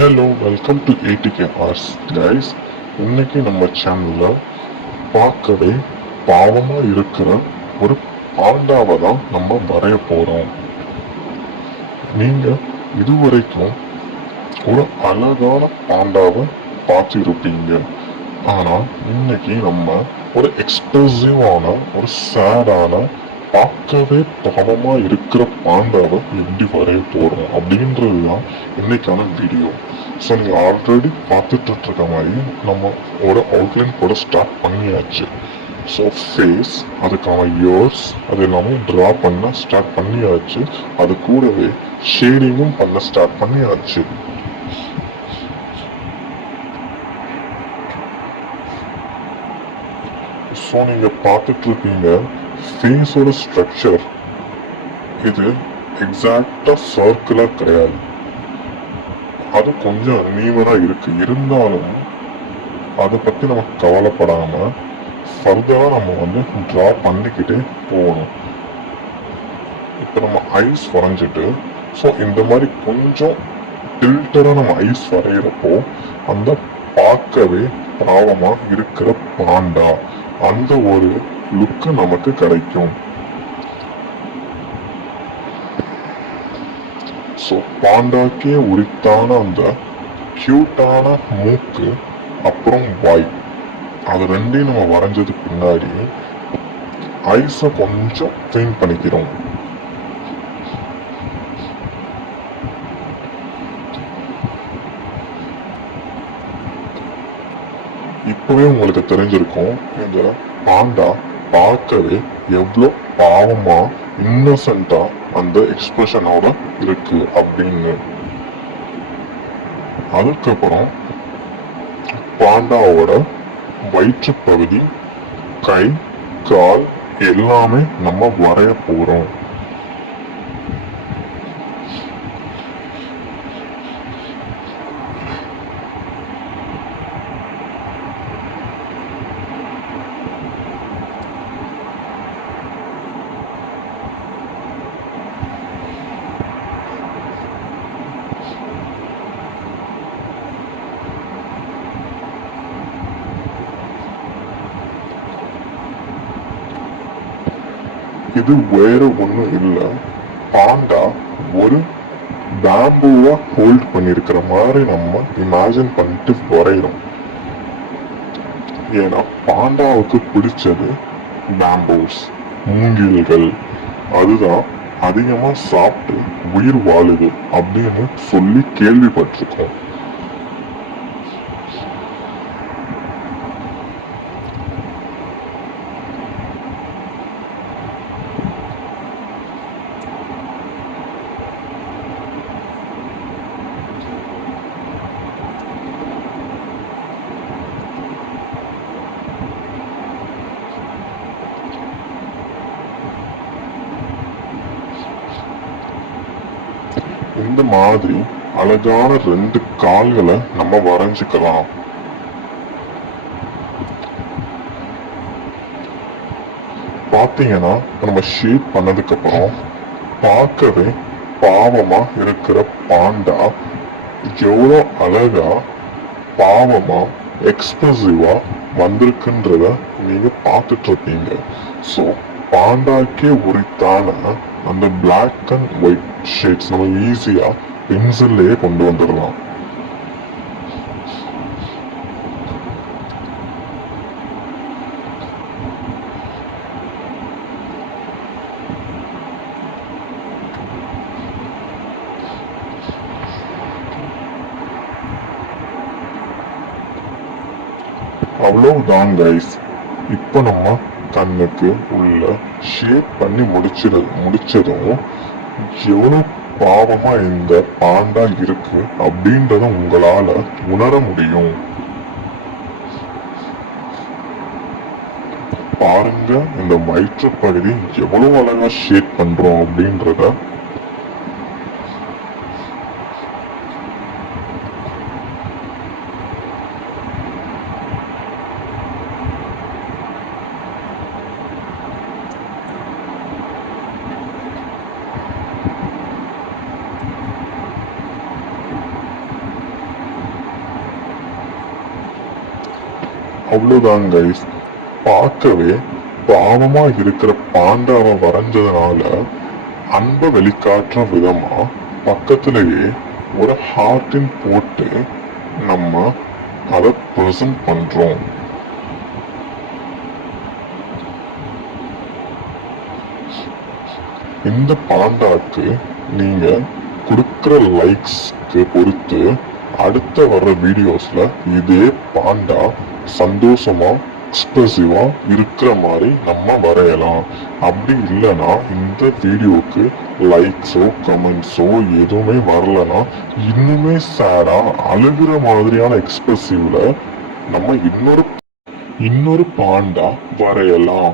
Hello welcome to ATK ஆர்ஸ் guys. இன்னைக்கு நம்ம சேனலில் பார்க்கவே பாவமாக இருக்கிற ஒரு பாண்டாவை தான் நம்ம வரைய போகிறோம். நீங்கள் இதுவரைக்கும் ஒரு அழகான பாண்டாவை பார்த்துருப்பீங்க. ஆனால் இன்னைக்கு நம்ம ஒரு எக்ஸ்பிரசிவான ஒரு சேடான பார்க்கவே பாவமாக இருக்கிற பாண்டாவை எப்படி வரைய போகிறோம் அப்படின்றது தான் இன்னைக்கான வீடியோ. ஸோ நீங்கள் ஆல்ரெடி பார்த்துட்டு இருக்க மாதிரி நம்ம ஒரு அவுட்லைன் கூட ஸ்டார்ட் பண்ணியாச்சு. ஸோ ஃபேஸ், அதுக்கான இயர்ஸ் அது எல்லாமே ட்ரா பண்ண ஸ்டார்ட் பண்ணியாச்சு. அது கூடவே ஷேடிங்கும் பண்ண ஸ்டார்ட் பண்ணியாச்சு. ஸோ நீங்கள் பார்த்துட்ருக்கீங்க ஃபேஸோட ஸ்ட்ரக்சர். இது எக்ஸாக்டாக சர்க்குலர் கிடையாது, அது கொஞ்சம் அன்ஈவனாக இருக்குது. இருந்தாலும் அதை பற்றி நம்ம கவலைப்படாமல் ஃபர்தராக நம்ம ட்ரா பண்ணிக்கிட்டே போகணும். இப்போ நம்ம ஐஸ் வரைஞ்சிட்டு ஸோ இந்த மாதிரி கொஞ்சம் டில்டடாக நம்ம ஐஸ் வரைகிறப்போ அந்த பார்க்கவே பாவமாக இருக்கிற பாண்டா அந்த ஒரு லுக்கு நமக்கு கிடைக்கும். ஸோ பாண்டாக்கே உரித்தான அந்த கியூட்டான மூக்கு அப்புறம் வாய், அது ரெண்டையும் நம்ம வரைஞ்சதுக்கு பின்னாடி ஐஸை கொஞ்சம் க்ளீன் பண்ணிக்கிறோம். இப்பவே உங்களுக்கு தெரிஞ்சிருக்கும் இந்த பாண்டா பார்க்கவே எவ்வளோ பாவமா இன்னசென்ட்டா அந்த எக்ஸ்பிரஷனோட இருக்கு அப்படின்னு. அதுக்கப்புறம் பாண்டாவோட வயிற்று பகுதி, கை, கால் எல்லாமே நம்ம வரைய போறோம். இது வேற ஒண்ணும் இல்லை, பாண்டா ஒரு பேம்புவா ஹோல்ட் பண்ணிருக்கிற மாதிரி நம்ம இமேஜின் பண்ணிட்டு வரைகிறோம். ஏன்னா பாண்டாவுக்கு பிடிச்சது பேம்பூஸ், மூங்கில்கள், அதுதான் அதிகமா சாப்பிட்டு உயிர் வாழுது அப்படின்னு சொல்லி கேள்விப்பட்டிருக்கோம். இந்த மாதிரி அழகான 2 கால்களை நம்ம வரைஞ்சுக்கலாம். பாத்தீங்கன்னா நம்ம ஷேப் பண்ணதுக்கு அப்புறம் பார்க்கவே பாவமா இருக்கிற பாண்டா எவ்வளோ அழகா பாவமா எக்ஸ்பிரசிவா வந்திருக்குன்றத நீங்க பார்த்துட்டு இருப்பீங்க. ஸோ பாண்டாக்கே உரித்தான அந்த பிளாக் அண்ட் ஒயிட் ஷேட்ஸ் நம்ம ஈஸியா பென்சில்லையே கொண்டு வந்துடலாம். அவ்வளவுதான் கைஸ். இப்போ நம்ம கண்ணுக்கு உள்ள ஷேப் பண்ணி முடிச்சதும் எவ்வளவு பாவமா இந்த பாண்டா இருக்கு அப்படின்றத உங்களால உணர முடியும். பாருங்க இந்த வயிற்று பகுதி எவ்வளவு அழகா ஷேப் பண்றோம் அப்படின்றத. அவ்வளவுதான் கைஸ். பார்க்கவே பாவமா இருக்கிற பாண்டாவை வரைஞ்சதுனால அன்பை வெளிக்காட்டுற விதமா பக்கத்திலேயே ஒரு ஹார்ட்டின் போட்டு நம்ம அதை ப்ரெசன்ட் பண்றோம். இந்த பாண்டாக்கு நீங்க கொடுக்குற லைக்ஸ்க்கு பொறுத்து அடுத்த வர்ற வீடியோஸ்ல இதே பாண்டா சந்தோஷமா எக்ஸ்பிரசிவா இருக்கிற மாதிரி நம்ம வரையலாம். அப்படி இல்லைன்னா இந்த வீடியோக்கு லைக்ஸோ கமெண்ட்ஸோ எதுவுமே வரலன்னா இன்னுமே சேடா அழுகிற மாதிரியான எக்ஸ்பிரசிவ்ல நம்ம இன்னொரு பாண்டா வரையலாம்.